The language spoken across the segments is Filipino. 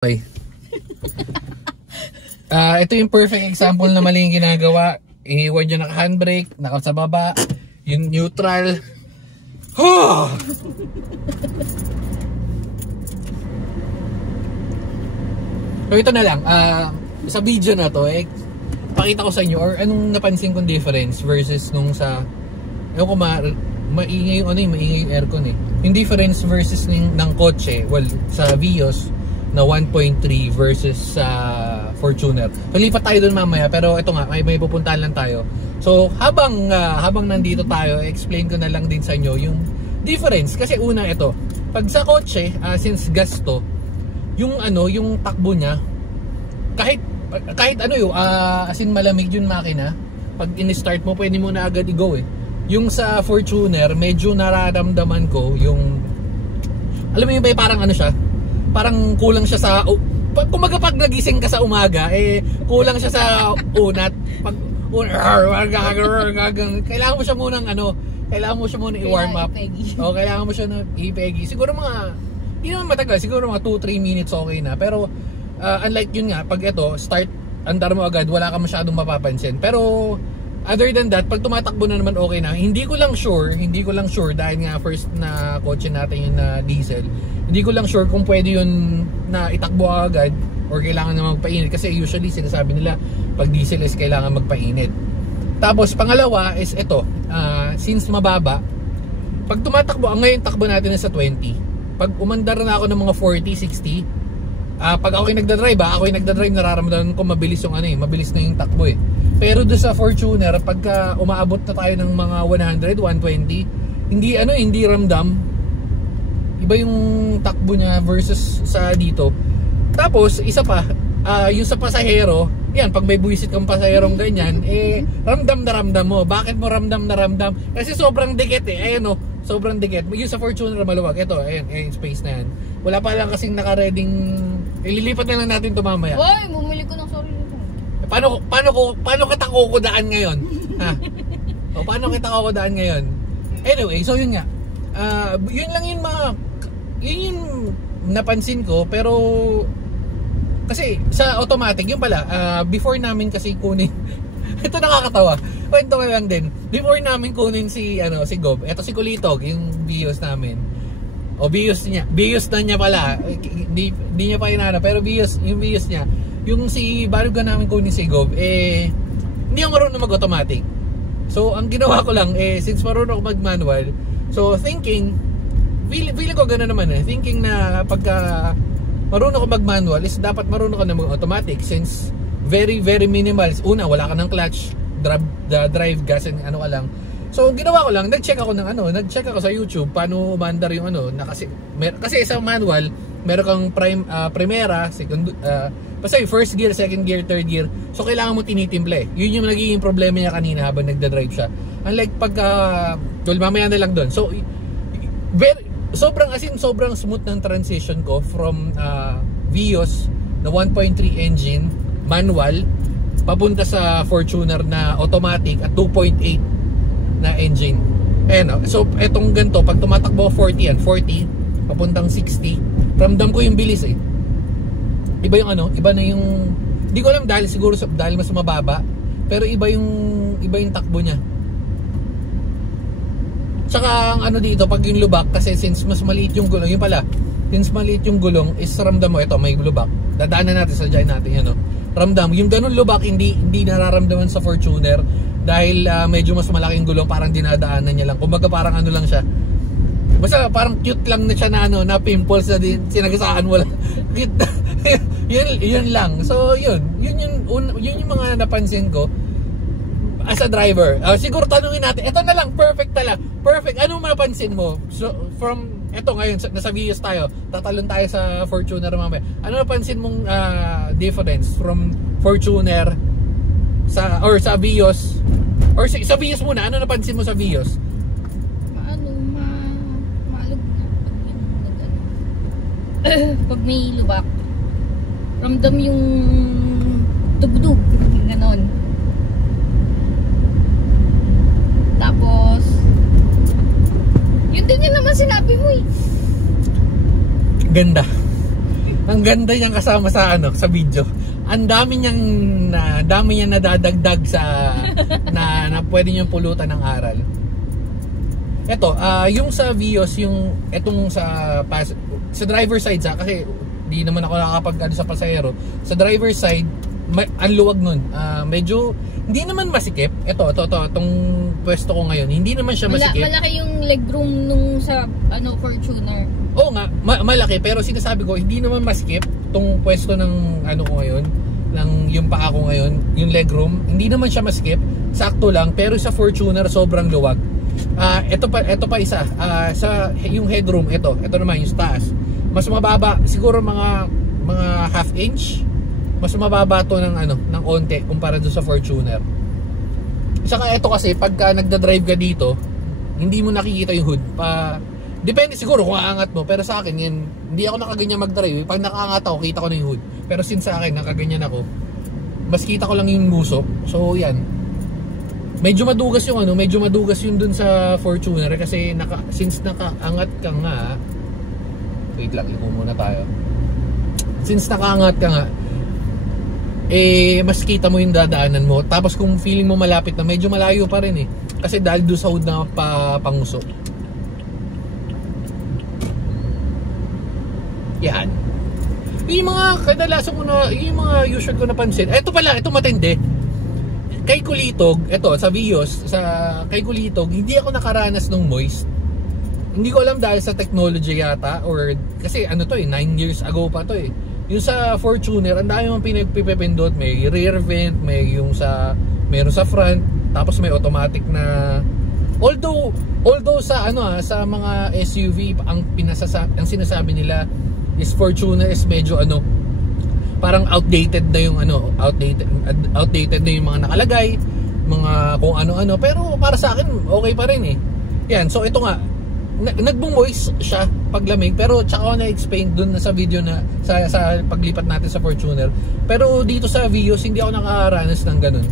Okay. Ito yung perfect example na mali yung ginagawa. Iiwan nyo naka-handbrake, naka sa baba, yung neutral. So ito na lang, sa video na to, pakita ko sa inyo or anong napansin kong difference versus nung sa, ewan ko maingay yung maingay yung aircon Yung difference versus ng kotse, well, sa Vios, na 1.3 versus sa Fortuner. So lipat tayo dun mamaya, pero ito nga, may pupuntahan lang tayo. So habang nandito tayo, explain ko na lang din sa inyo yung difference. Kasi una ito, pag sa kotse, since gas to, yung takbo niya, kahit as in malamig yung makina, pag in-start mo, pwede mo na agad i-go Yung sa Fortuner, medyo nararamdaman ko yung, alam mo yung parang siya, parang kulang siya sa kumaga pag nagising ka sa umaga kulang siya sa unat pag kailangan mo siya munang i-warm up kailangan mo siya na i-peggy siguro hindi naman matagal, siguro mga 2-3 minutes okay na, pero unlike yun nga, pag ito start andar mo agad, wala ka masyadong mapapansin, pero other than that, pag tumatakbo na naman okay na. Hindi ko lang sure dahil nga first na kotse natin yung na diesel. Hindi ko lang sure kung pwede yun na itakbo agad or kailangan na magpainit, kasi usually sinasabi nila pag diesel is kailangan magpainit. Tapos pangalawa is ito, since mababa, pag tumatakbo, ngayon takbo natin na sa 20. Pag umandar na ako ng mga 40, 60, pag ako yung nagdadrive, nararamdaman ko mabilis yung mabilis na yung takbo Pero doon sa Fortuner, pagka umaabot na tayo ng mga 100, 120, hindi ramdam. Iba yung takbo niya versus sa dito. Tapos, isa pa, yung sa pasahero, yan, pag may buwisit kang pasaherong ganyan, ramdam na ramdam mo. Bakit mo ramdam na ramdam? Kasi sobrang dikit sobrang dikit. Yung sa Fortuner maluwag, ito, ayan, space na yan. Wala pa lang kasing naka-reading, ililipat na lang natin ito mamaya. Hoy, bumili ko ng sorry. Paano kita kukudaan ngayon? Ha? O, paano kita kukudaan ngayon? Anyway, so yun nga. Yun lang yun yung napansin ko, pero kasi sa automatic, yun pala, before namin kasi kunin, ito nakakatawa. Kwento ko lang din. Before namin kunin si Gob, eto si Kulitog, yung Vios namin. O Vios na niya pala. Hindi niya pa inana, pero yung Vios niya. Yung bago ka namin kunin si Gob, hindi ako marunong mag-automatic. So, ang ginawa ko lang, since marunong ako mag-manual, so thinking, feeling ko gano'n naman thinking na pagka marunong ako mag-manual, is dapat marunong ka na mag-automatic, since very, very minimal. Una, wala ka ng clutch, drive, gas, and ka lang. So, ginawa ko lang, nag-check ako sa YouTube, paano umandar yung kasi sa manual, meron kang primera, basta yung first gear, second gear, third gear. So kailangan mo tinitimple. Yun yung nagiging problema niya kanina habang nagda-drive siya. Unlike mamaya na lang doon. So sobrang smooth ng transition ko from Vios na 1.3 engine manual papunta sa Fortuner na automatic at 2.8 na engine. So etong ganito, pag tumatakbo 40 papuntang 60, ramdam ko yung bilis Iba yung iba na yung, hindi ko alam dahil mas mababa, pero iba yung takbo niya. Tsaka ang dito, pag yung lubak, kasi since mas maliit yung gulong, since maliit yung gulong, is ramdam mo, ito may lubak. Dadaanan natin, sadyain natin ramdam, yung ganun lubak, hindi nararamdaman sa Fortuner, dahil medyo mas malaking gulong, parang dinadaanan niya lang. Kumbaga parang lang siya. Basta parang cute lang na siya na pimples na din, sinagasaan mo lang. yun lang. So yun yung mga napansin ko as a driver. Siguro tanungin natin, ito na lang, perfect. Ano napansin mo? So from eto ngayon, nasa Vios tayo, tatalon tayo sa Fortuner mamaya. Ano napansin mong difference from Fortuner sa Vios, or sa Vios muna? Ano napansin mo sa Vios? Pag may lubak, ramdam yung tugtog, ganon. Tapos yun din yun naman sinabi mo Ganda. Ang ganda niyang kasama sa sa video. Ang dami niyang nadadagdag sa na pwede niyong pulutan ng aral. Ito, yung sa Vios, yung etong sa driver side kasi di naman ako nakakapag sa pasahero. Sa driver side, ang luwag nun. Medyo hindi naman masikip. Itong pwesto ko ngayon, hindi naman siya masikip. Malaki yung legroom nung sa Fortuner. Oo nga, malaki, pero sinasabi ko, hindi naman masikip tong pwesto ng ko ngayon, ng yung paa ko ngayon, yung legroom, hindi naman siya masikip, sakto lang, pero sa Fortuner sobrang luwag. Ito pa isa, sa yung headroom, ito naman yung taas. Mas mababa, siguro mga half inch, mas mababa to ng onte kumpara doon sa Fortuner. Saka ito kasi pagka nagda-drive ka dito, hindi mo nakikita yung hood. Depende siguro kung aangat mo, pero sa akin yan, hindi ako nakaganyan mag-drive. Pag nakaangat ako, kita ko na yung hood. Pero since sa akin nakaganyan ako, mas kita ko lang yung muso. So yan. Medyo madugas yung dun sa Fortuner kasi since nakaangat ka nga. Wait lang, liko muna tayo. Since nakaangat ka nga, mas kita mo yung dadaanan mo. Tapos kung feeling mo malapit na, medyo malayo pa rin kasi dahil doon sa hood na panguso. Yan. Yung mga kadalasan ko yung mga usual ko napansin. Ito pala, ito matindi. Kay Kulitog, sa Vios, kay Kulitog, hindi ako nakaranas ng moist. Hindi ko alam dahil sa technology yata or kasi 9 years ago pa to Yung sa Fortuner, ang dami mong pinagpipindot, may rear vent, meron sa front, tapos may automatic na although sa sa mga SUV ang sinasabi nila is Fortuner is medyo parang outdated na yung outdated na yung mga nakalagay, mga kung ano-ano, pero para sa akin okay pa rin Yan, so ito nga nagbo-moist siya paglamig, pero tsaka ako na-explain dun sa video na sa paglipat natin sa Fortuner. Pero dito sa Vios hindi ako nakaranas ng ganun.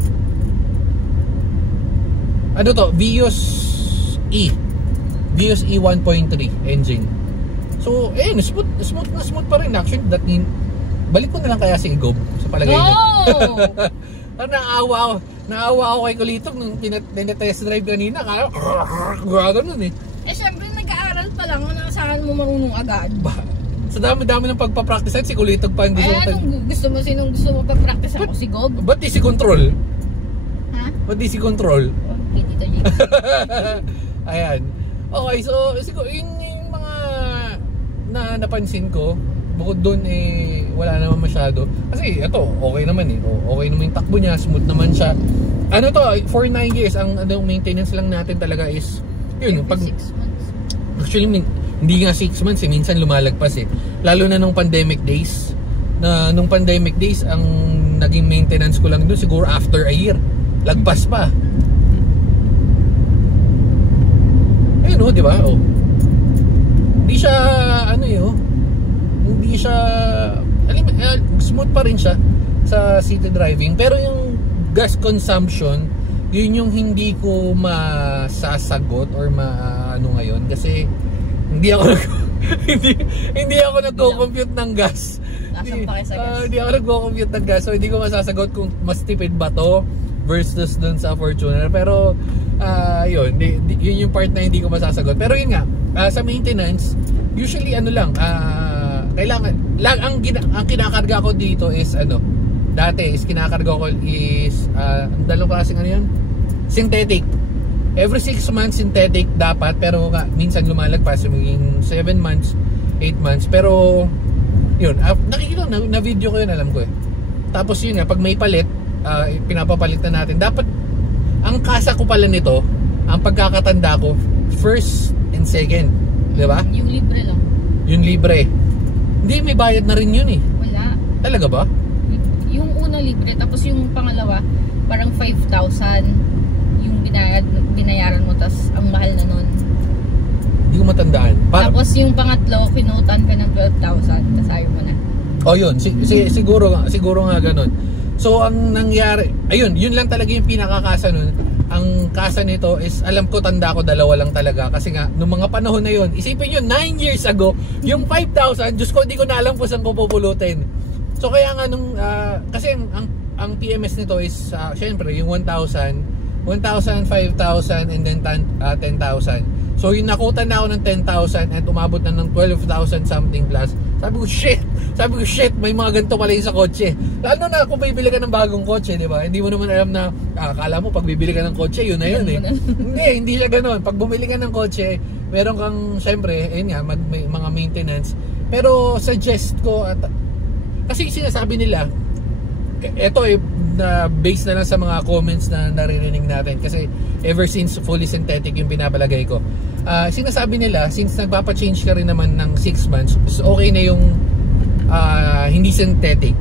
Vios E 1.3 engine. So, smooth pa rin. Actually, balik ko na lang kaya si Igob sa palagay niya. Naawa ako kay Kulitog nung tinetest drive kanina. Kala gano'n syempre nag-aaral pa lang. Saan mo marunong agad? Sa dami-dami ng pagpapractice, si Kulitog pa yung gusto mo. Sinong gusto mo pagpractice ako? Si Gob? Ba't di si Control? Ha? Ba't di si Control? Okay, dito Jay. Ayan. Okay, so siguro yung mga napansin ko, bukod doon wala naman masyado. Kasi ito, okay naman okay naman yung takbo niya, smooth naman siya. For 9 years, ang maintenance lang natin talaga is yun, pag 6 months. Actually, hindi nga 6 months minsan lumalagpas Lalo na nung pandemic days. Nung pandemic days, ang naging maintenance ko lang doon siguro after a year. Lagpas pa. Ayun di ba? Hindi siya hindi siya smooth pa rin siya sa city driving, pero yung gas consumption yun yung hindi ko masasagot or ngayon kasi hindi ako hindi ako nagko-compute ng gas. Hindi ako nagko-compute ng gas, so hindi ko masasagot kung mas tipid ba to versus dun sa Fortuner. Pero yun yung part na hindi ko masasagot. Pero yun nga, sa maintenance usually kailangan ang kinakarga ko dito is dati is kinakarga ko is dalawang klaseng yun, synthetic. Every 6 months synthetic dapat, pero minsan lumalagpas, maging 7 months, 8 months. Pero yun, nakikita na video ko yun, alam ko Tapos yun nga, pag may palit, pinapapalit na natin. Dapat ang kasa ko pala nito, ang pagkakatanda ko, first and second, di ba? Yung libre lang. Yung libre. Hindi, may bayad na rin yun Wala. Talaga ba? Yung una libre, tapos yung pangalawa parang 5,000 yung binayaran mo, tapos ang mahal na nun. Hindi ko matandaan. Tapos yung pangatlo, pinutan ka ng 12,000, tapos ayaw mo na. Yun. Siguro nga ganun. So ang nangyari, ayun, yun lang talaga yung pinakakasa nun. ang kasa nito is, alam ko, tanda ko, dalawa lang talaga. Kasi nga, nung mga panahon na yun, isipin nyo, 9 years ago, yung 5,000, Diyos ko, hindi ko na alam kung saan ko pupulutin. So kaya nga nung, kasi ang PMS nito is, syempre, yung 1,000, 1,000, 5,000, and then 10,000. So yung nakutan na ako ng 10,000 at umabot na ng 12,000 something plus. Sabi ko shit, may mga ganito pala yung sa kotse. Lalo na kung bibili ka ng bagong kotse, di ba? Hindi mo naman alam na, akala mo pag bibili ka ng kotse, yun na yun eh. Hindi siya ganoon. Pag bumili ka ng kotse, meron kang, syempre, ayun nga, may mga maintenance. Pero suggest ko, kasi sinasabi nila, eto na based na lang sa mga comments na naririnig natin, kasi ever since fully synthetic yung pinapalagay ko, sinasabi nila, since nagpapa-change ka rin naman ng 6 months, okay na yung hindi synthetic.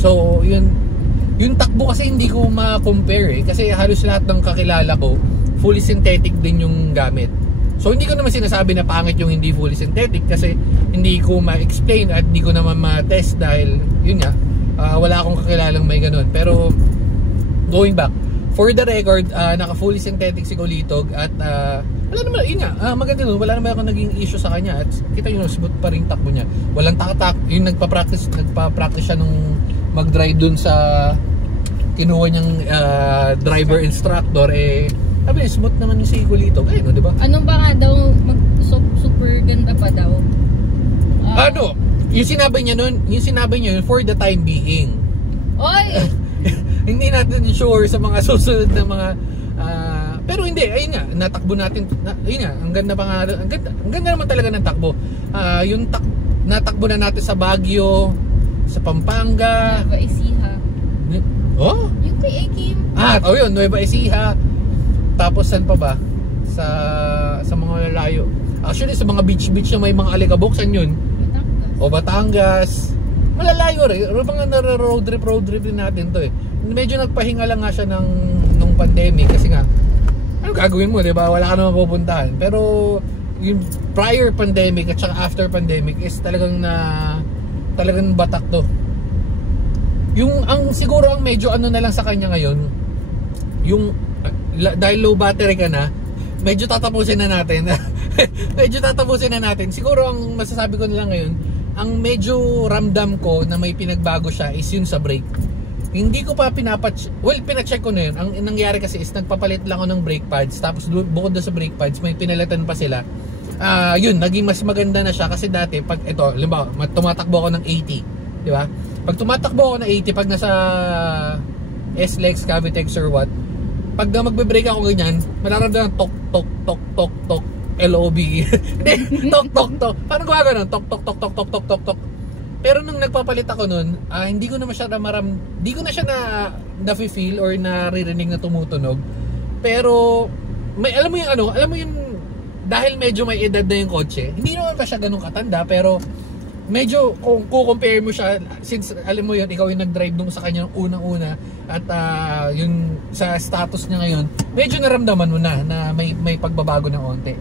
So yung takbo kasi hindi ko ma-compare kasi halos lahat ng kakilala ko fully synthetic din yung gamit. So hindi ko naman sinasabi na pangit yung hindi fully synthetic kasi hindi ko ma-explain at hindi ko naman ma-test dahil yun nga, wala akong kakilalang may ganun. Pero going back, for the record, naka fully synthetic si Kulitog at wala naman, yun nga, maganda nun, wala naman ako naging issue sa kanya at kita nyo, smooth pa rin takbo niya. Walang tak-tak, yung nagpa-practice siya nung mag-drive dun sa kinuha niyang driver instructor, sabi, smooth naman yung si Kulitog, ayun, di ba? Ano ba nga daw, super ganda pa daw? Yung sinabi niya yun for the time being. Oy! Hindi natin sure sa mga susunod na mga pero hindi, ayun nga, natakbo natin, ayun nga, ang ganda pa nga, ang ganda naman talaga ng takbo. Yung natakbo na natin sa Baguio, sa Pampanga, Nueva Ecija. Oh? Yung kay Ekim. Yun, Nueva Ecija. Tapos saan pa ba? Sa mga lalayo. Actually, sa mga beach na may mga alikabok, saan yun? Batangas. Malalayo rin. Road trip din natin to eh. Medyo nagpahinga lang nga siya nung pandemic kasi nga, ano gagawin mo, di ba? Wala ka naman pupuntahan. Pero yung prior pandemic at saka after pandemic is talagang batak to. Siguro ang medyo ano na lang sa kanya ngayon, yung dahil low battery ka na, medyo tatapusin na natin. Siguro ang masasabi ko na lang ngayon, ang medyo ramdam ko na may pinagbago siya is yun sa brake. Hindi ko pa pinacheck ko na yun. Ang nangyari kasi is nagpapalit lang ako ng brake pads. Tapos bukod doon sa brake pads, may pinalitan pa sila. Yun, naging mas maganda na siya. Kasi dati, pag ito, halimbawa, tumatakbo ako ng 80. Di ba? Pag tumatakbo ako ng 80, pag nasa S-Lex, Cavitex or what, pag magbe-brake ako ganyan, mararamdaman tok, tok, tok, tok, tok, LOB. Tok, tok, tok. Paano gawa ganun? Tok, tok, tok, tok, tok, tok, tok, tok. Pero nung nagpapalit ako nun, hindi ko na siya na-feel or naririnig na tumutunog. Pero alam mo yung dahil medyo may edad na yung kotse, hindi naman pa siya ganun katanda, pero medyo kung compare mo siya, since alam mo yun, ikaw yung nag-drive dun sa kanya unang-una at yun sa status niya ngayon, medyo naramdaman mo na may pagbabago ng onti,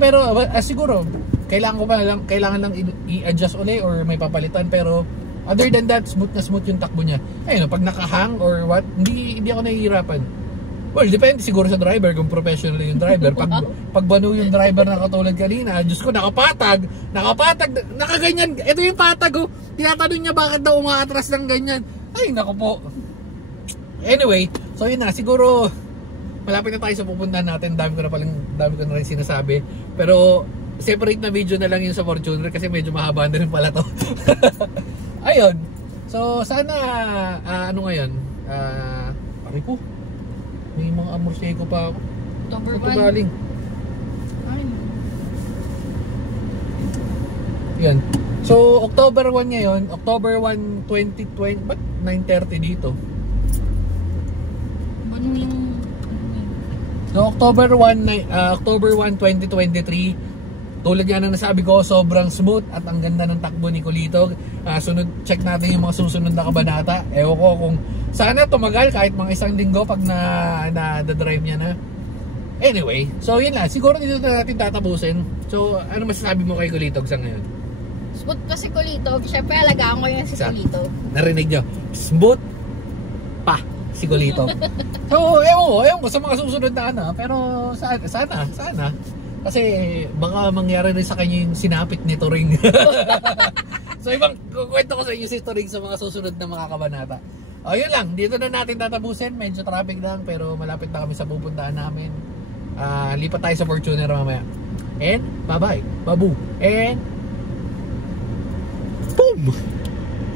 pero siguro kailangan lang i-adjust uli or may papalitan, pero other than that, smooth yung takbo niya. Ayun, pag nakahang or what, hindi ako nahihirapan. Well, depende siguro sa driver kung professional yung driver. Pag banu yung driver na katulad kanina, Diyos ko, nakapatag, nakaganyan. Ito yung patag, oh. Tinatanong niya bakit daw umaatras ng ganyan. Ay, naku po. Anyway, so yun na, siguro malapit na tayo sa pupuntahan natin. Dami ko na rin sinasabi. Pero separate na video na lang yun sa Fortuner kasi medyo mahaba na rin pala to. Ayun. So sana ano ngayon? Pari po. May mga amorseco pa ako. October 1. Galing. Yan. So October 1 ngayon, October 1, 2020. Ba't 9:30 dito? Ano yung So October 1, 2023. Tulad yan ang nasabi ko, sobrang smooth at ang ganda ng takbo ni Kulitog. Check natin yung mga susunod na kabanata. Ewan ko kung sana tumagal kahit mga isang linggo pag na-drive niya na. Anyway, so yun lang. Siguro dito na natin tatapusin. So ano masasabi mo kay Kulitog sa ngayon? smooth pa si Kulitog. Siyempre alagaan ko yan si Kulitog. Narinig nyo? Smooth pa Sigolito. So, ewan ko sa mga susunod na ano, pero sana. Kasi baka mangyari rin sa kanya yung sinapit ni Turing. So, kukwento ko sa inyo si Turing sa mga susunod na mga kabanata. O, yun lang. Dito na natin tatapusin. Medyo traffic lang, pero malapit na kami sa pupuntahan namin. Lipat tayo sa Fortuner mamaya. And, bye-bye. Babu. And, boom!